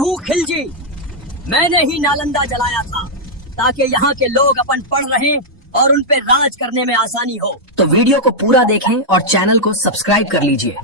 हूँ खिलजी। मैंने ही नालंदा जलाया था ताकि यहाँ के लोग अपन पढ़ रहे और उन पे राज करने में आसानी हो। तो वीडियो को पूरा देखें और चैनल को सब्सक्राइब कर लीजिए।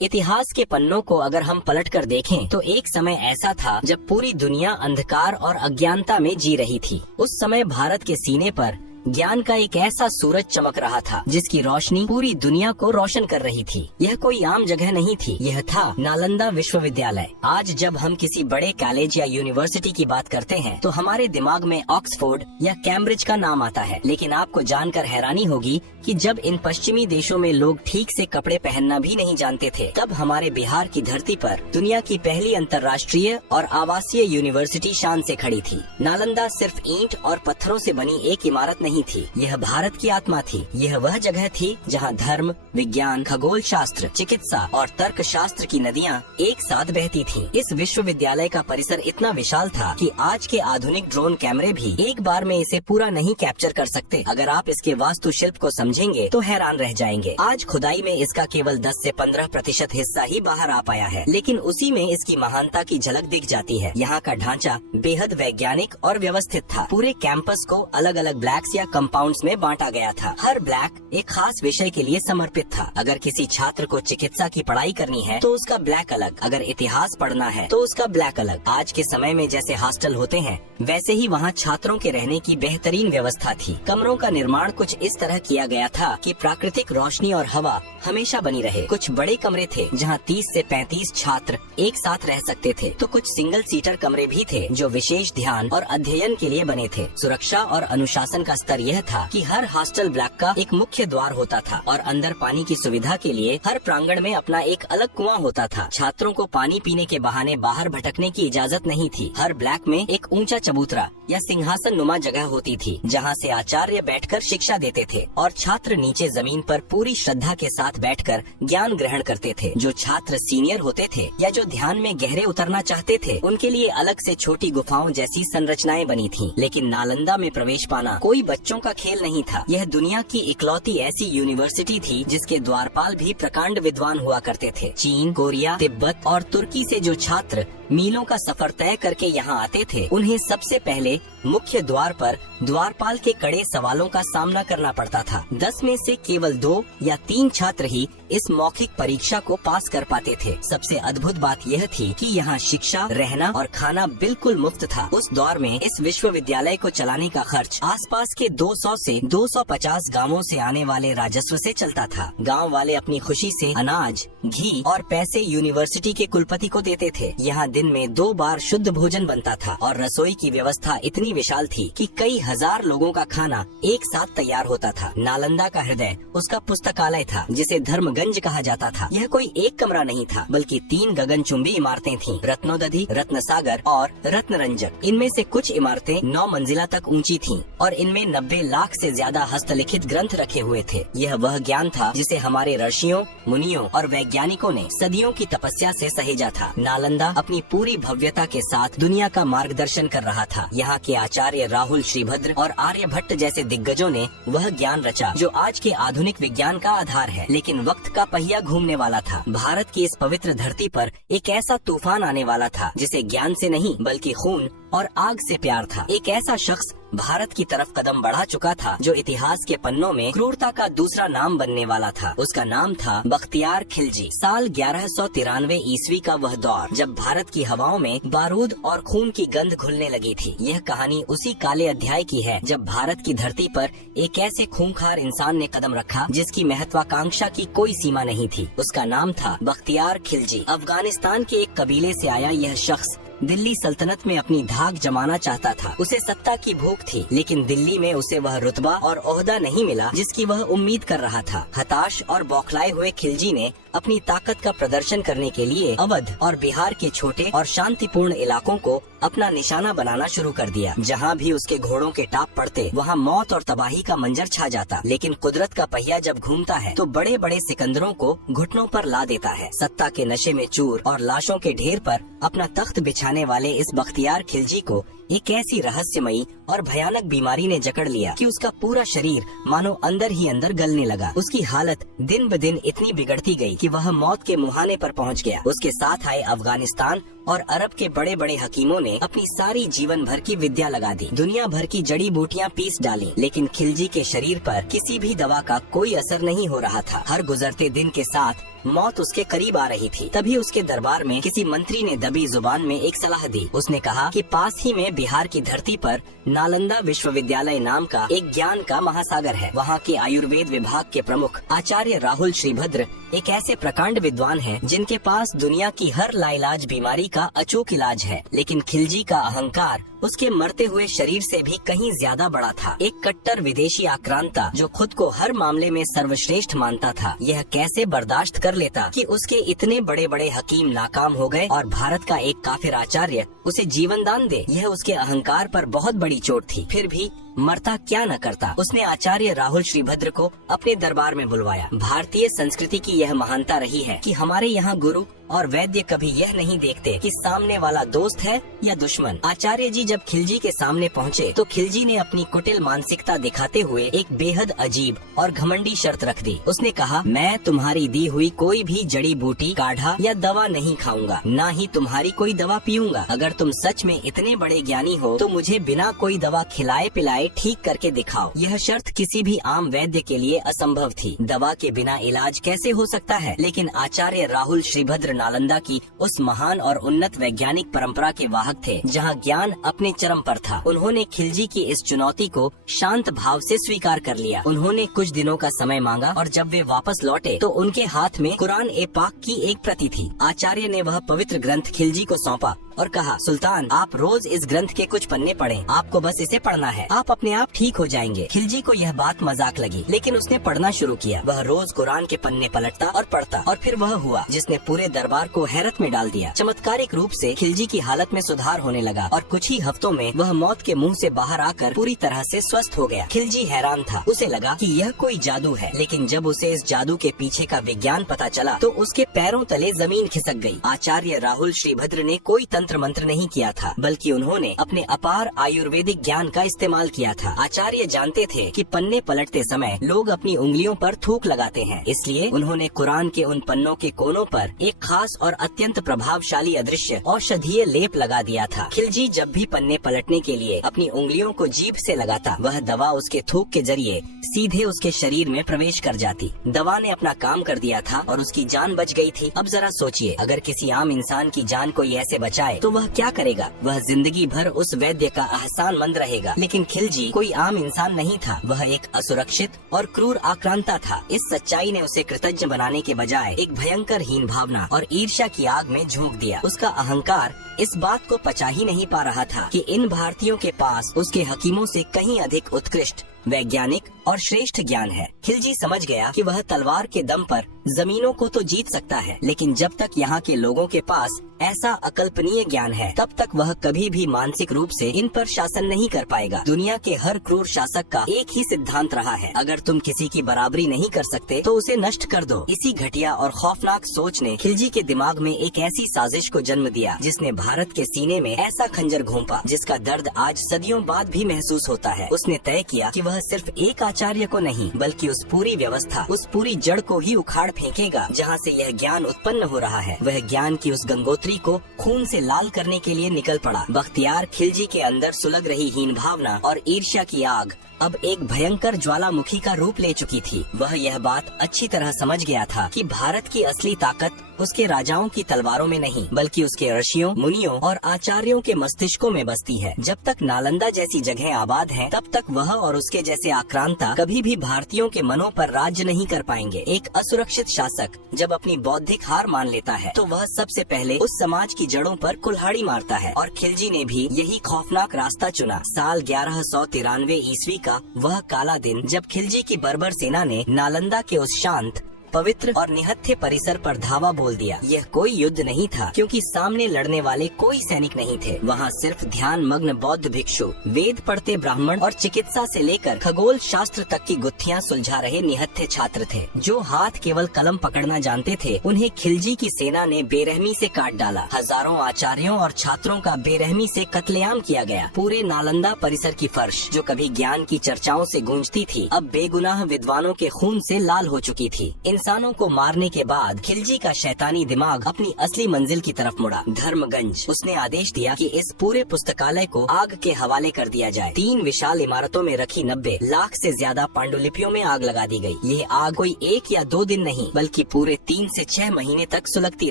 इतिहास के पन्नों को अगर हम पलट कर देखें तो एक समय ऐसा था जब पूरी दुनिया अंधकार और अज्ञानता में जी रही थी। उस समय भारत के सीने पर ज्ञान का एक ऐसा सूरज चमक रहा था जिसकी रोशनी पूरी दुनिया को रोशन कर रही थी। यह कोई आम जगह नहीं थी, यह था नालंदा विश्वविद्यालय। आज जब हम किसी बड़े कॉलेज या यूनिवर्सिटी की बात करते हैं तो हमारे दिमाग में ऑक्सफोर्ड या कैम्ब्रिज का नाम आता है, लेकिन आपको जानकर हैरानी होगी कि जब इन पश्चिमी देशों में लोग ठीक से कपड़े पहनना भी नहीं जानते थे, तब हमारे बिहार की धरती पर दुनिया की पहली अंतर्राष्ट्रीय और आवासीय यूनिवर्सिटी शान से खड़ी थी। नालंदा सिर्फ ईंट और पत्थरों से बनी एक इमारत नहीं थी, यह भारत की आत्मा थी। यह वह जगह थी जहां धर्म, विज्ञान, खगोल शास्त्र, चिकित्सा और तर्क शास्त्र की नदियां एक साथ बहती थीं। इस विश्वविद्यालय का परिसर इतना विशाल था कि आज के आधुनिक ड्रोन कैमरे भी एक बार में इसे पूरा नहीं कैप्चर कर सकते। अगर आप इसके वास्तुशिल्प को समझेंगे तो हैरान रह जाएंगे। आज खुदाई में इसका केवल 10 से 15% हिस्सा ही बाहर आ पाया है, लेकिन उसी में इसकी महानता की झलक दिख जाती है। यहाँ का ढांचा बेहद वैज्ञानिक और व्यवस्थित था। पूरे कैंपस को अलग अलग ब्लॉक्स या कंपाउंड्स में बांटा गया था। हर ब्लॉक एक खास विषय के लिए समर्पित था। अगर किसी छात्र को चिकित्सा की पढ़ाई करनी है तो उसका ब्लॉक अलग, अगर इतिहास पढ़ना है तो उसका ब्लॉक अलग। आज के समय में जैसे हॉस्टल होते हैं वैसे ही वहाँ छात्रों के रहने की बेहतरीन व्यवस्था थी। कमरों का निर्माण कुछ इस तरह किया गया था कि प्राकृतिक रोशनी और हवा हमेशा बनी रहे। कुछ बड़े कमरे थे जहाँ 30 से 35 छात्र एक साथ रह सकते थे, तो कुछ सिंगल सीटर कमरे भी थे जो विशेष ध्यान और अध्ययन के लिए बने थे। सुरक्षा और अनुशासन का स्तर यह था कि हर हॉस्टल ब्लॉक का एक मुख्य द्वार होता था और अंदर पानी की सुविधा के लिए हर प्रांगण में अपना एक अलग कुआं होता था। छात्रों को पानी पीने के बहाने बाहर भटकने की इजाजत नहीं थी। हर ब्लॉक में एक ऊंचा चबूतरा या सिंहासन नुमा जगह होती थी जहाँ से आचार्य बैठकर शिक्षा देते थे और छात्र नीचे जमीन पर पूरी श्रद्धा के साथ बैठकर ज्ञान ग्रहण करते थे। जो छात्र सीनियर होते थे या जो ध्यान में गहरे उतरना चाहते थे उनके लिए अलग से छोटी गुफाओं जैसी संरचनाएं बनी थीं। लेकिन नालंदा में प्रवेश पाना कोई बच्चों का खेल नहीं था। यह दुनिया की इकलौती ऐसी यूनिवर्सिटी थी जिसके द्वारपाल भी प्रकांड विद्वान हुआ करते थे। चीन, कोरिया, तिब्बत और तुर्की से जो छात्र मीलों का सफर तय करके यहाँ आते थे उन्हें सबसे पहले मुख्य द्वार पर द्वारपाल के कड़े सवालों का सामना करना पड़ता था। 10 में से केवल 2 या 3 छात्र ही इस मौखिक परीक्षा को पास कर पाते थे। सबसे अद्भुत बात यह थी कि यहाँ शिक्षा, रहना और खाना बिल्कुल मुफ्त था। उस दौर में इस विश्वविद्यालय को चलाने का खर्च आसपास के 200 से 250 गांवों से आने वाले राजस्व से चलता था। गांव वाले अपनी खुशी से अनाज, घी और पैसे यूनिवर्सिटी के कुलपति को देते थे। यहाँ दिन में 2 बार शुद्ध भोजन बनता था और रसोई की व्यवस्था इतनी विशाल थी कि कई हजार लोगों का खाना एक साथ तैयार होता था। नालंदा का हृदय उसका पुस्तकालय था जिसे धर्मगंज कहा जाता था। यह कोई एक कमरा नहीं था बल्कि 3 गगनचुंबी इमारतें थीं। रत्नोदधि, रत्नसागर और रत्नरंजक। इनमें से कुछ इमारतें 9 मंजिला तक ऊंची थीं और इनमें 90 लाख से ज्यादा हस्तलिखित ग्रंथ रखे हुए थे। यह वह ज्ञान था जिसे हमारे ऋषियों, मुनियों और वैज्ञानिकों ने सदियों की तपस्या से सहेजा था। नालंदा अपनी पूरी भव्यता के साथ दुनिया का मार्गदर्शन कर रहा था। यहाँ के आचार्य राहुल श्रीभद्र और आर्यभट्ट जैसे दिग्गजों ने वह ज्ञान रचा जो आज के आधुनिक विज्ञान का आधार है। लेकिन वक्त का पहिया घूमने वाला था। भारत की इस पवित्र धरती पर एक ऐसा तूफान आने वाला था जिसे ज्ञान से नहीं बल्कि खून और आग से प्यार था। एक ऐसा शख्स भारत की तरफ कदम बढ़ा चुका था जो इतिहास के पन्नों में क्रूरता का दूसरा नाम बनने वाला था। उसका नाम था बख्तियार खिलजी। साल 1193 ईस्वी का वह दौर जब भारत की हवाओं में बारूद और खून की गंध घुलने लगी थी। यह कहानी उसी काले अध्याय की है जब भारत की धरती पर एक ऐसे खूंखार इंसान ने कदम रखा जिसकी महत्वाकांक्षा की कोई सीमा नहीं थी। उसका नाम था बख्तियार खिलजी। अफगानिस्तान के एक कबीले से आया यह शख्स दिल्ली सल्तनत में अपनी धाक जमाना चाहता था। उसे सत्ता की भूख थी, लेकिन दिल्ली में उसे वह रुतबा और ओहदा नहीं मिला जिसकी वह उम्मीद कर रहा था। हताश और बौखलाए हुए खिलजी ने अपनी ताकत का प्रदर्शन करने के लिए अवध और बिहार के छोटे और शांतिपूर्ण इलाकों को अपना निशाना बनाना शुरू कर दिया। जहाँ भी उसके घोड़ों के टाप पड़ते वहाँ मौत और तबाही का मंजर छा जाता। लेकिन कुदरत का पहिया जब घूमता है तो बड़े बड़े सिकंदरों को घुटनों पर ला देता है। सत्ता के नशे में चूर और लाशों के ढेर पर अपना तख्त बिछाने वाले इस बख्तियार खिलजी को एक ऐसी रहस्यमयी और भयानक बीमारी ने जकड़ लिया कि उसका पूरा शरीर मानो अंदर ही अंदर गलने लगा। उसकी हालत दिन ब दिन इतनी बिगड़ती गई कि वह मौत के मुहाने पर पहुंच गया। उसके साथ आए अफगानिस्तान और अरब के बड़े बड़े हकीमों ने अपनी सारी जीवन भर की विद्या लगा दी, दुनिया भर की जड़ी बूटियां पीस डाली, लेकिन खिलजी के शरीर पर किसी भी दवा का कोई असर नहीं हो रहा था। हर गुजरते दिन के साथ मौत उसके करीब आ रही थी। तभी उसके दरबार में किसी मंत्री ने दबी जुबान में एक सलाह दी। उसने कहा कि पास ही में बिहार की धरती पर नालंदा विश्वविद्यालय नाम का एक ज्ञान का महासागर है। वहाँ के आयुर्वेद विभाग के प्रमुख आचार्य राहुल श्रीभद्र एक ऐसे प्रकांड विद्वान हैं जिनके पास दुनिया की हर लाइलाज बीमारी का अचूक इलाज है। लेकिन खिलजी का अहंकार उसके मरते हुए शरीर से भी कहीं ज्यादा बड़ा था। एक कट्टर विदेशी आक्रांता जो खुद को हर मामले में सर्वश्रेष्ठ मानता था, यह कैसे बर्दाश्त कर लेता कि उसके इतने बड़े बड़े हकीम नाकाम हो गए और भारत का एक काफिर आचार्य उसे जीवन दान दे। यह उसके अहंकार पर बहुत बड़ी चोट थी। फिर भी मरता क्या न करता। उसने आचार्य राहुल श्रीभद्र को अपने दरबार में बुलवाया। भारतीय संस्कृति की यह महानता रही है कि हमारे यहाँ गुरु और वैद्य कभी यह नहीं देखते कि सामने वाला दोस्त है या दुश्मन। आचार्य जी जब खिलजी के सामने पहुँचे तो खिलजी ने अपनी कुटिल मानसिकता दिखाते हुए एक बेहद अजीब और घमंडी शर्त रख दी। उसने कहा, मैं तुम्हारी दी हुई कोई भी जड़ी बूटी, काढ़ा या दवा नहीं खाऊंगा, न ही तुम्हारी कोई दवा पीऊंगा। अगर तुम सच में इतने बड़े ज्ञानी हो तो मुझे बिना कोई दवा खिलाए पिलाए ठीक करके दिखाओ। यह शर्त किसी भी आम वैद्य के लिए असंभव थी। दवा के बिना इलाज कैसे हो सकता है? लेकिन आचार्य राहुल श्रीभद्र नालंदा की उस महान और उन्नत वैज्ञानिक परंपरा के वाहक थे जहां ज्ञान अपने चरम पर था। उन्होंने खिलजी की इस चुनौती को शांत भाव से स्वीकार कर लिया। उन्होंने कुछ दिनों का समय मांगा और जब वे वापस लौटे तो उनके हाथ में कुरान ए पाक की एक प्रति थी। आचार्य ने वह पवित्र ग्रंथ खिलजी को सौंपा और कहा, सुल्तान, आप रोज इस ग्रंथ के कुछ पन्ने पढ़ें। आपको बस इसे पढ़ना है, आप अपने आप ठीक हो जाएंगे। खिलजी को यह बात मजाक लगी, लेकिन उसने पढ़ना शुरू किया। वह रोज कुरान के पन्ने पलटता और पढ़ता और फिर वह हुआ जिसने पूरे दरबार को हैरत में डाल दिया। चमत्कारिक रूप से खिलजी की हालत में सुधार होने लगा और कुछ ही हफ्तों में वह मौत के मुंह से बाहर आकर पूरी तरह से स्वस्थ हो गया। खिलजी हैरान था। उसे लगा कि यह कोई जादू है, लेकिन जब उसे इस जादू के पीछे का विज्ञान पता चला तो उसके पैरों तले जमीन खिसक गई। आचार्य राहुल श्रीभद्र ने कोई तंत्र मंत्र नहीं किया था, बल्कि उन्होंने अपने अपार आयुर्वेदिक ज्ञान का इस्तेमाल किया था। आचार्य जानते थे कि पन्ने पलटते समय लोग अपनी उंगलियों पर थूक लगाते हैं, इसलिए उन्होंने कुरान के उन पन्नों के कोनों पर एक खास और अत्यंत प्रभावशाली अदृश्य औषधीय लेप लगा दिया था। खिलजी जब भी पन्ने पलटने के लिए अपनी उंगलियों को जीभ से लगाता, वह दवा उसके थूक के जरिए सीधे उसके शरीर में प्रवेश कर जाती। दवा ने अपना काम कर दिया था और उसकी जान बच गई थी। अब जरा सोचिए, अगर किसी आम इंसान की जान कोई ऐसे बचाए तो वह क्या करेगा? वह जिंदगी भर उस वैद्य का एहसानमंद रहेगा। लेकिन खिलजी कोई आम इंसान नहीं था, वह एक असुरक्षित और क्रूर आक्रांता था। इस सच्चाई ने उसे कृतज्ञ बनाने के बजाय एक भयंकर हीन भावना और ईर्ष्या की आग में झोंक दिया। उसका अहंकार इस बात को पचा ही नहीं पा रहा था कि इन भारतीयों के पास उसके हकीमों से कहीं अधिक उत्कृष्ट वैज्ञानिक और श्रेष्ठ ज्ञान है। खिलजी समझ गया कि वह तलवार के दम पर जमीनों को तो जीत सकता है, लेकिन जब तक यहाँ के लोगों के पास ऐसा अकल्पनीय ज्ञान है, तब तक वह कभी भी मानसिक रूप से इन पर शासन नहीं कर पाएगा। दुनिया के हर क्रूर शासक का एक ही सिद्धांत रहा है, अगर तुम किसी की बराबरी नहीं कर सकते तो उसे नष्ट कर दो। इसी घटिया और खौफनाक सोच ने खिलजी के दिमाग में एक ऐसी साजिश को जन्म दिया जिसने भारत के सीने में ऐसा खंजर घोंपा जिसका दर्द आज सदियों बाद भी महसूस होता है। उसने तय किया कि वह सिर्फ एक आचार्य को नहीं, बल्कि उस पूरी व्यवस्था, उस पूरी जड़ को ही उखाड़ फेंकेगा जहाँ से यह ज्ञान उत्पन्न हो रहा है। वह ज्ञान की उस गंगोत्री को खून से लाल करने के लिए निकल पड़ा। बख्तियार खिलजी के अंदर सुलग रही हीन भावना और ईर्ष्या की आग अब एक भयंकर ज्वालामुखी का रूप ले चुकी थी। वह यह बात अच्छी तरह समझ गया था कि भारत की असली ताकत उसके राजाओं की तलवारों में नहीं, बल्कि उसके ऋषियों, मुनियों और आचार्यों के मस्तिष्कों में बसती है। जब तक नालंदा जैसी जगह आबाद हैं, तब तक वह और उसके जैसे आक्रांता कभी भी भारतीयों के मनों पर राज्य नहीं कर पाएंगे। एक असुरक्षित शासक जब अपनी बौद्धिक हार मान लेता है तो वह सबसे पहले उस समाज की जड़ों पर कुल्हाड़ी मारता है, और खिलजी ने भी यही खौफनाक रास्ता चुना। साल 1193 ईस्वी का वह काला दिन जब खिलजी की बर्बर सेना ने नालंदा के उस शांत पवित्र और निहत्थे परिसर पर धावा बोल दिया। यह कोई युद्ध नहीं था, क्योंकि सामने लड़ने वाले कोई सैनिक नहीं थे। वहाँ सिर्फ ध्यान मग्न बौद्ध भिक्षु, वेद पढ़ते ब्राह्मण और चिकित्सा से लेकर खगोल शास्त्र तक की गुत्थियां सुलझा रहे निहत्थे छात्र थे। जो हाथ केवल कलम पकड़ना जानते थे, उन्हें खिलजी की सेना ने बेरहमी से काट डाला। हजारों आचार्यों और छात्रों का बेरहमी से कत्लेआम किया गया। पूरे नालंदा परिसर की फर्श, जो कभी ज्ञान की चर्चाओं से गूंजती थी, अब बेगुनाह विद्वानों के खून से लाल हो चुकी थी। इंसानों को मारने के बाद खिलजी का शैतानी दिमाग अपनी असली मंजिल की तरफ मुड़ा, धर्मगंज। उसने आदेश दिया कि इस पूरे पुस्तकालय को आग के हवाले कर दिया जाए। 3 विशाल इमारतों में रखी 90 लाख से ज्यादा पांडुलिपियों में आग लगा दी गई। यह आग कोई 1 या 2 दिन नहीं, बल्कि पूरे 3 से 6 महीने तक सुलगती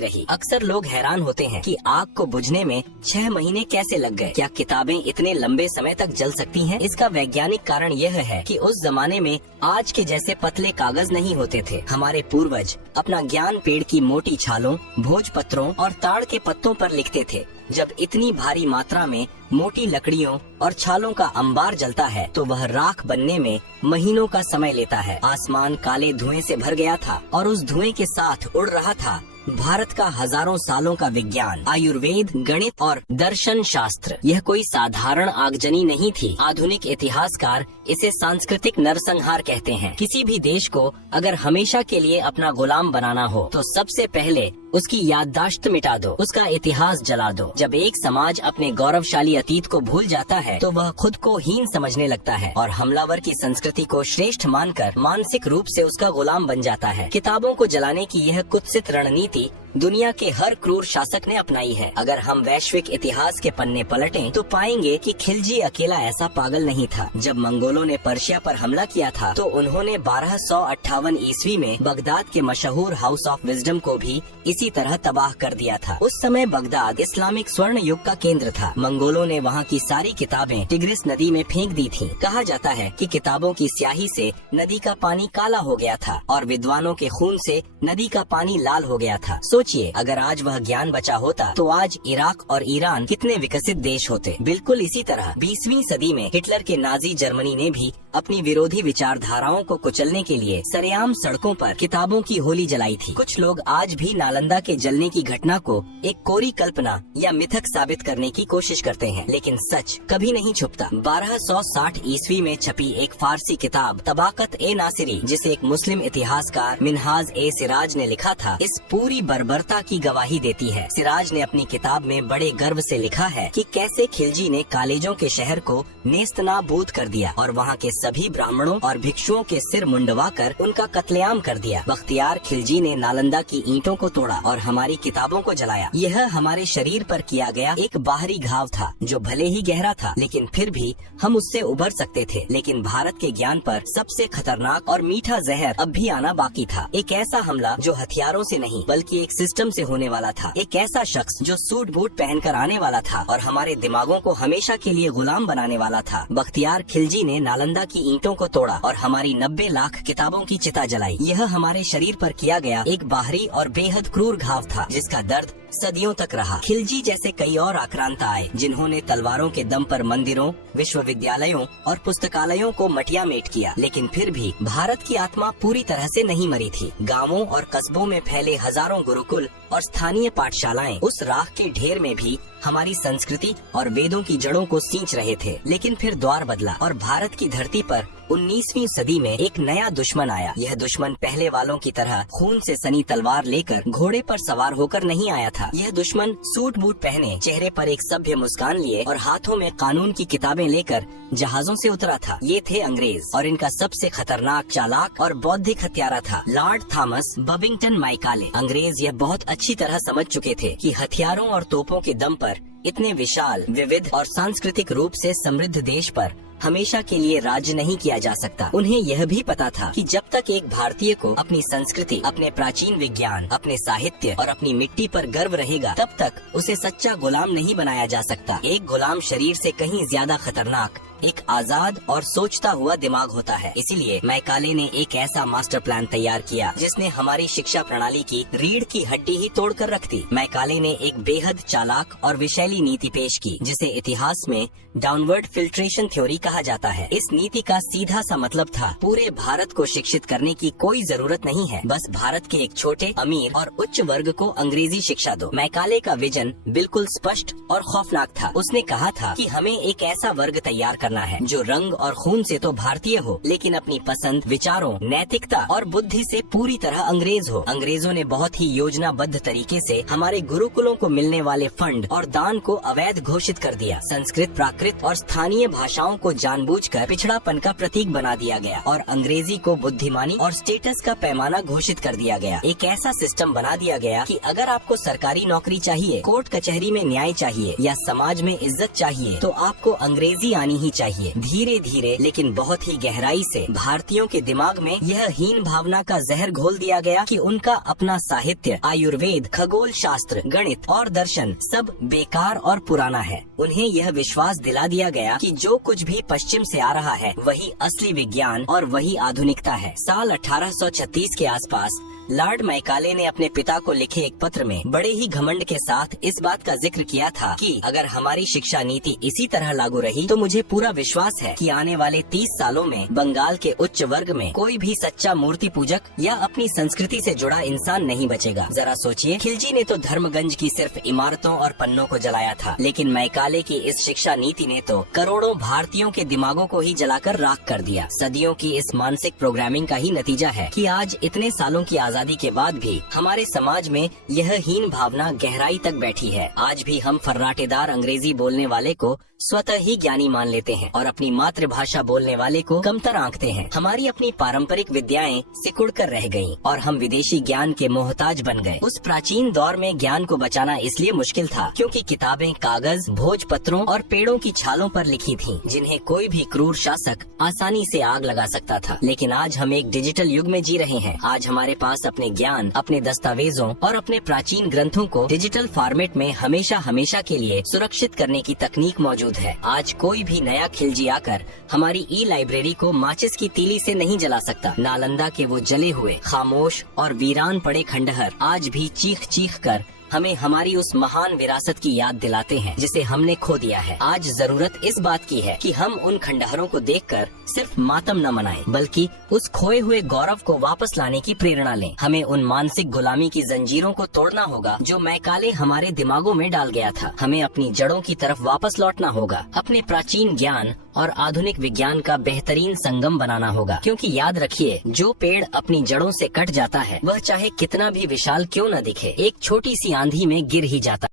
रही। अक्सर लोग हैरान होते हैं कि आग को बुझने में 6 महीने कैसे लग गए। क्या किताबें इतने लंबे समय तक जल सकती हैं? इसका वैज्ञानिक कारण यह है कि उस जमाने में आज के जैसे पतले कागज नहीं होते थे। हमारे पूर्वज अपना ज्ञान पेड़ की मोटी छालों, भोजपत्रों और ताड़ के पत्तों पर लिखते थे। जब इतनी भारी मात्रा में मोटी लकड़ियों और छालों का अंबार जलता है, तो वह राख बनने में महीनों का समय लेता है। आसमान काले धुएं से भर गया था और उस धुएं के साथ उड़ रहा था भारत का हजारों सालों का विज्ञान, आयुर्वेद, गणित और दर्शन शास्त्र। यह कोई साधारण आगजनी नहीं थी। आधुनिक इतिहासकार इसे सांस्कृतिक नरसंहार कहते हैं। किसी भी देश को अगर हमेशा के लिए अपना गुलाम बनाना हो, तो सबसे पहले उसकी याददाश्त मिटा दो, उसका इतिहास जला दो। जब एक समाज अपने गौरवशाली अतीत को भूल जाता है, तो वह खुद को हीन समझने लगता है और हमलावर की संस्कृति को श्रेष्ठ मानकर मानसिक रूप से उसका गुलाम बन जाता है। किताबों को जलाने की यह कुत्सित रणनीति दुनिया के हर क्रूर शासक ने अपनाई है। अगर हम वैश्विक इतिहास के पन्ने पलटें, तो पाएंगे कि खिलजी अकेला ऐसा पागल नहीं था। जब मंगोलों ने पर्शिया पर हमला किया था, तो उन्होंने 1258 ईस्वी में बगदाद के मशहूर हाउस ऑफ विजडम को भी इसी तरह तबाह कर दिया था। उस समय बगदाद इस्लामिक स्वर्ण युग का केंद्र था। मंगोलों ने वहाँ की सारी किताबें टिग्रिस नदी में फेंक दी थी। कहा जाता है कि किताबों की स्याही से नदी का पानी काला हो गया था और विद्वानों के खून से नदी का पानी लाल हो गया था। सोचिए, अगर आज वह ज्ञान बचा होता, तो आज इराक और ईरान कितने विकसित देश होते। बिल्कुल इसी तरह 20वीं सदी में हिटलर के नाजी जर्मनी ने भी अपनी विरोधी विचारधाराओं को कुचलने के लिए सरेआम सड़कों पर किताबों की होली जलाई थी। कुछ लोग आज भी नालंदा के जलने की घटना को एक कोरी कल्पना या मिथक साबित करने की कोशिश करते हैं, लेकिन सच कभी नहीं छुपता। 1260 ईस्वी में छपी एक फारसी किताब तबाकत ए नासिरी, जिसे एक मुस्लिम इतिहासकार मिनहाज ए सिराज ने लिखा था, इस पूरी बर्बरता की गवाही देती है। सिराज ने अपनी किताब में बड़े गर्व से लिखा है कि कैसे खिलजी ने कॉलेजों के शहर को नेस्तनाबूद कर दिया और वहाँ के सभी ब्राह्मणों और भिक्षुओं के सिर मुंडवाकर उनका कत्लेआम कर दिया। बख्तियार खिलजी ने नालंदा की ईंटों को तोड़ा और हमारी किताबों को जलाया। यह हमारे शरीर पर किया गया एक बाहरी घाव था, जो भले ही गहरा था, लेकिन फिर भी हम उससे उबर सकते थे। लेकिन भारत के ज्ञान पर सबसे खतरनाक और मीठा जहर अब भी आना बाकी था। एक ऐसा हमला जो हथियारों से नहीं, बल्कि एक सिस्टम से होने वाला था। एक ऐसा शख्स जो सूट बूट पहनकर आने वाला था और हमारे दिमागों को हमेशा के लिए गुलाम बनाने वाला था। बख्तियार खिलजी ने नालंदा की ईंटों को तोड़ा और हमारी 90 लाख किताबों की चिता जलाई। यह हमारे शरीर पर किया गया एक बाहरी और बेहद क्रूर घाव था, जिसका दर्द सदियों तक रहा। खिलजी जैसे कई और आक्रांता आए, जिन्होंने तलवारों के दम पर मंदिरों, विश्वविद्यालयों और पुस्तकालयों को मटियामेट किया, लेकिन फिर भी भारत की आत्मा पूरी तरह से नहीं मरी थी। गांवों और कस्बों में फैले हजारों गुरुकुल और स्थानीय पाठशालाएं उस राख के ढेर में भी हमारी संस्कृति और वेदों की जड़ों को सींच रहे थे। लेकिन फिर द्वार बदला और भारत की धरती पर 19वीं सदी में एक नया दुश्मन आया। यह दुश्मन पहले वालों की तरह खून से सनी तलवार लेकर घोड़े पर सवार होकर नहीं आया था। यह दुश्मन सूट बूट पहने, चेहरे पर एक सभ्य मुस्कान लिए और हाथों में कानून की किताबें लेकर जहाजों से उतरा था। ये थे अंग्रेज, और इनका सबसे खतरनाक, चालाक और बौद्धिक हत्यारा था लॉर्ड थॉमस बबिंगटन माइकाले। अंग्रेज यह बहुत अच्छी तरह समझ चुके थे कि हथियारों और तोपों के दम पर इतने विशाल, विविध और सांस्कृतिक रूप से समृद्ध देश पर हमेशा के लिए राज्य नहीं किया जा सकता। उन्हें यह भी पता था कि जब तक एक भारतीय को अपनी संस्कृति, अपने प्राचीन विज्ञान, अपने साहित्य और अपनी मिट्टी पर गर्व रहेगा, तब तक उसे सच्चा गुलाम नहीं बनाया जा सकता। एक गुलाम शरीर से कहीं ज्यादा खतरनाक एक आजाद और सोचता हुआ दिमाग होता है। इसीलिए मैकाले ने एक ऐसा मास्टर प्लान तैयार किया जिसने हमारी शिक्षा प्रणाली की रीढ़ की हड्डी ही तोड़ कर रख दी। मैकाले ने एक बेहद चालाक और विशैली नीति पेश की जिसे इतिहास में डाउनवर्ड फिल्ट्रेशन थ्योरी कहा जाता है। इस नीति का सीधा सा मतलब था पूरे भारत को शिक्षित करने की कोई जरूरत नहीं है, बस भारत के एक छोटे अमीर और उच्च वर्ग को अंग्रेजी शिक्षा दो। मैकाले का विजन बिल्कुल स्पष्ट और खौफनाक था। उसने कहा था कि हमें एक ऐसा वर्ग तैयार करना है जो रंग और खून से तो भारतीय हो, लेकिन अपनी पसंद, विचारों, नैतिकता और बुद्धि से पूरी तरह अंग्रेज हो। अंग्रेजों ने बहुत ही योजनाबद्ध तरीके से हमारे गुरुकुलों को मिलने वाले फंड और दान को अवैध घोषित कर दिया। संस्कृत, प्राकृत और स्थानीय भाषाओं को जानबूझकर पिछड़ापन का प्रतीक बना दिया गया और अंग्रेजी को बुद्धिमानी और स्टेटस का पैमाना घोषित कर दिया गया। एक ऐसा सिस्टम बना दिया गया कि अगर आपको सरकारी नौकरी चाहिए, कोर्ट कचहरी में न्याय चाहिए या समाज में इज्जत चाहिए तो आपको अंग्रेजी आनी ही चाहिए। धीरे धीरे लेकिन बहुत ही गहराई से भारतीयों के दिमाग में यह हीन भावना का जहर घोल दिया गया कि उनका अपना साहित्य, आयुर्वेद, खगोल शास्त्र, गणित और दर्शन सब बेकार और पुराना है। उन्हें यह विश्वास दिला दिया गया कि जो कुछ भी पश्चिम से आ रहा है वही असली विज्ञान और वही आधुनिकता है। साल 1836 के आसपास लॉर्ड मैकाले ने अपने पिता को लिखे एक पत्र में बड़े ही घमंड के साथ इस बात का जिक्र किया था कि अगर हमारी शिक्षा नीति इसी तरह लागू रही तो मुझे पूरा विश्वास है कि आने वाले 30 सालों में बंगाल के उच्च वर्ग में कोई भी सच्चा मूर्ति पूजक या अपनी संस्कृति से जुड़ा इंसान नहीं बचेगा। जरा सोचिए, खिलजी ने तो धर्मगंज की सिर्फ इमारतों और पन्नों को जलाया था, लेकिन मैकाले की इस शिक्षा नीति ने तो करोड़ों भारतीयों के दिमागों को ही जलाकर राख कर दिया। सदियों की इस मानसिक प्रोग्रामिंग का ही नतीजा है कि आज इतने सालों की आजादी के बाद भी हमारे समाज में यह हीन भावना गहराई तक बैठी है। आज भी हम फर्राटेदार अंग्रेजी बोलने वाले को स्वतः ही ज्ञानी मान लेते हैं और अपनी मातृभाषा बोलने वाले को कमतर आंकते हैं। हमारी अपनी पारंपरिक विद्याएं सिकुड़ कर रह गयीं और हम विदेशी ज्ञान के मोहताज बन गए। उस प्राचीन दौर में ज्ञान को बचाना इसलिए मुश्किल था क्योंकि किताबें कागज, भोजपत्रों और पेड़ों की छालों पर लिखी थीं, जिन्हें कोई भी क्रूर शासक आसानी से आग लगा सकता था। लेकिन आज हम एक डिजिटल युग में जी रहे हैं। आज हमारे पास अपने ज्ञान, अपने दस्तावेजों और अपने प्राचीन ग्रंथों को डिजिटल फॉर्मेट में हमेशा हमेशा के लिए सुरक्षित करने की तकनीक मौजूद है। आज कोई भी नया खिलजी आकर हमारी ई लाइब्रेरी को माचिस की तीली से नहीं जला सकता। नालंदा के वो जले हुए, खामोश और वीरान पड़े खंडहर आज भी चीख चीख कर हमें हमारी उस महान विरासत की याद दिलाते हैं जिसे हमने खो दिया है। आज जरूरत इस बात की है कि हम उन खंडहरों को देखकर सिर्फ मातम न मनाएं, बल्कि उस खोए हुए गौरव को वापस लाने की प्रेरणा लें। हमें उन मानसिक गुलामी की जंजीरों को तोड़ना होगा जो मैकाले हमारे दिमागों में डाल गया था। हमें अपनी जड़ों की तरफ वापस लौटना होगा, अपने प्राचीन ज्ञान और आधुनिक विज्ञान का बेहतरीन संगम बनाना होगा। क्योंकि याद रखिए, जो पेड़ अपनी जड़ों से कट जाता है वह चाहे कितना भी विशाल क्यों न दिखे, एक छोटी सी आंधी में गिर ही जाता है।